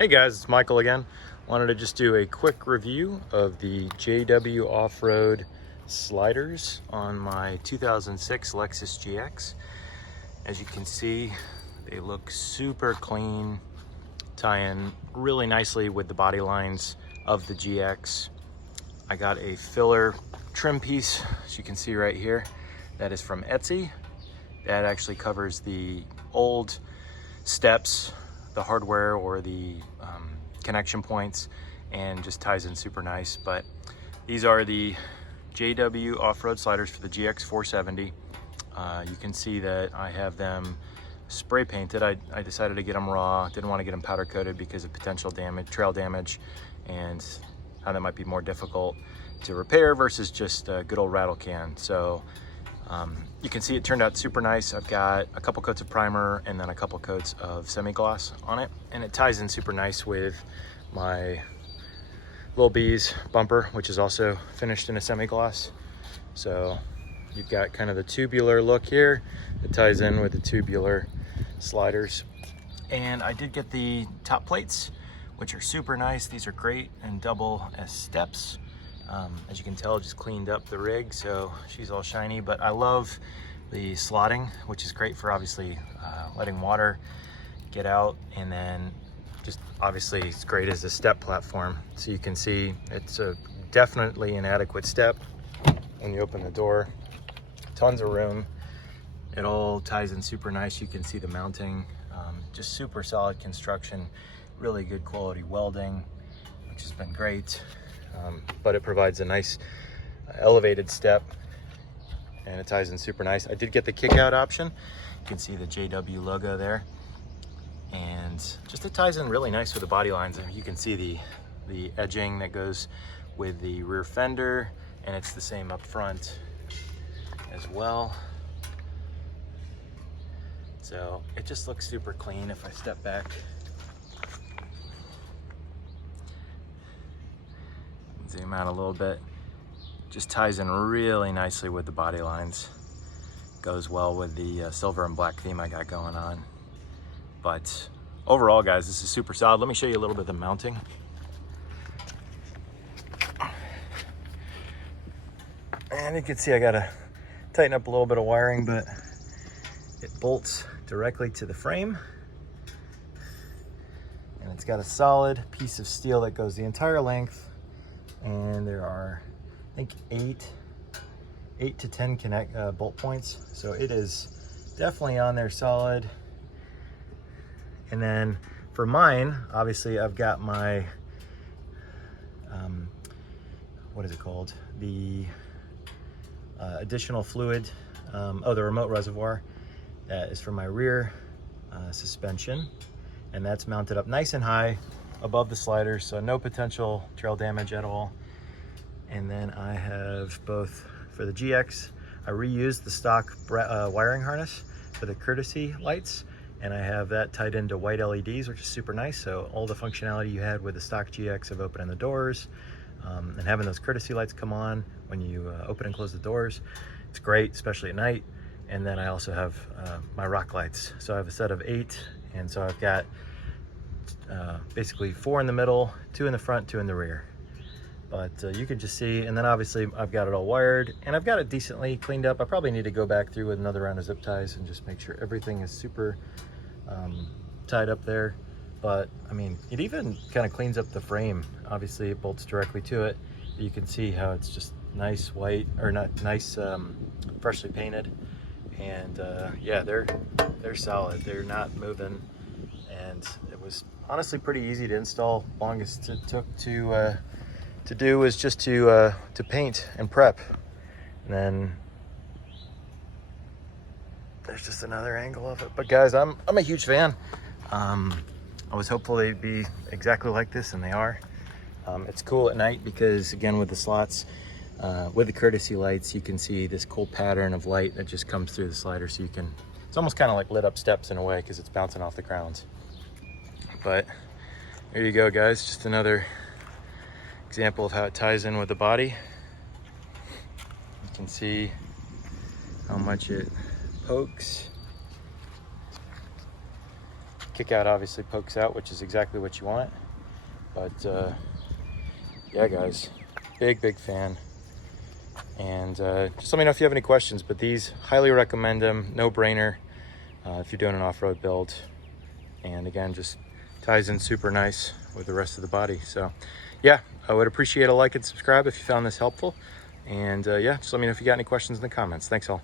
Hey guys, it's Michael again. Wanted to just do a quick review of the JW Offroad sliders on my 2006 Lexus GX. As you can see, they look super clean, tie in really nicely with the body lines of the GX. I got a filler trim piece, as you can see right here, that is from Etsy. That actually covers the old steps, the hardware or the connection points, and just ties in super nice. But these are the JW off-road sliders for the GX470. You can see that I have them spray painted. I decided to get them raw. Didn't want to get them powder coated because of potential damage, trail damage, and how that might be more difficult to repair versus just a good old rattle can. So you can see it turned out super nice. I've got a couple coats of primer and then a couple coats of semi-gloss on it, and it ties in super nice with my Lil B's bumper, which is also finished in a semi-gloss. So you've got kind of the tubular look here. It ties in with the tubular sliders. And I did get the top plates, which are super nice. These are great and double as steps. As you can tell, just cleaned up the rig, so she's all shiny. But I love the slotting, which is great for obviously letting water get out, and then just obviously it's great as a step platform. So you can see it's definitely an adequate step. When you open the door, tons of room. It all ties in super nice. You can see the mounting, just super solid construction, really good quality welding, which has been great. But it provides a nice elevated step, and it ties in super nice. I did get the kick out option. You can see the JW logo there, and just it ties in really nice with the body lines. You can see the edging that goes with the rear fender, and it's the same up front as well. So it just looks super clean. If I step back, zoom out a little bit, just ties in really nicely with the body lines. Goes well with the silver and black theme I got going on. But overall, guys, this is super solid. Let me show you a little bit of the mounting. And you can see I gotta tighten up a little bit of wiring, but it bolts directly to the frame. And it's got a solid piece of steel that goes the entire length. And there are, I think, 8 to 10 bolt points. So it is definitely on there solid. And then for mine, obviously I've got my, what is it called? The additional fluid, the remote reservoir. That is for my rear suspension. And that's mounted up nice and high above the sliders, so no potential trail damage at all. And then I have both for the GX, I reused the stock wiring harness for the courtesy lights, and I have that tied into white LEDs, which is super nice. So all the functionality you had with the stock GX of opening the doors and having those courtesy lights come on when you open and close the doors, it's great, especially at night. And then I also have my rock lights. So I have a set of 8, and so I've got basically 4 in the middle, 2 in the front, 2 in the rear. But you can just see, and then obviously I've got it all wired, and I've got it decently cleaned up. I probably need to go back through with another round of zip ties and just make sure everything is super tied up there. But I mean, it even kind of cleans up the frame. Obviously it bolts directly to it. You can see how it's just nice white, or not nice, freshly painted. And yeah, they're solid. They're not moving. And it was honestly pretty easy to install. Longest it took to do was just to paint and prep. And then there's just another angle of it. But guys, I'm a huge fan. I was hopeful they'd be exactly like this, and they are. It's cool at night because, again, with the slots, with the courtesy lights, you can see this cool pattern of light that just comes through the slider. So you can, it's almost kind of like lit up steps in a way because it's bouncing off the crowns. But there you go, guys. Just another example of how it ties in with the body. You can see how much it pokes. kick out obviously pokes out, which is exactly what you want. But yeah, guys, big fan. And just let me know if you have any questions, but these, highly recommend them, no brainer if you're doing an off-road build. And again, just ties in super nice with the rest of the body. So yeah, I would appreciate a like and subscribe if you found this helpful. And yeah, just let me know if you got any questions in the comments. Thanks all.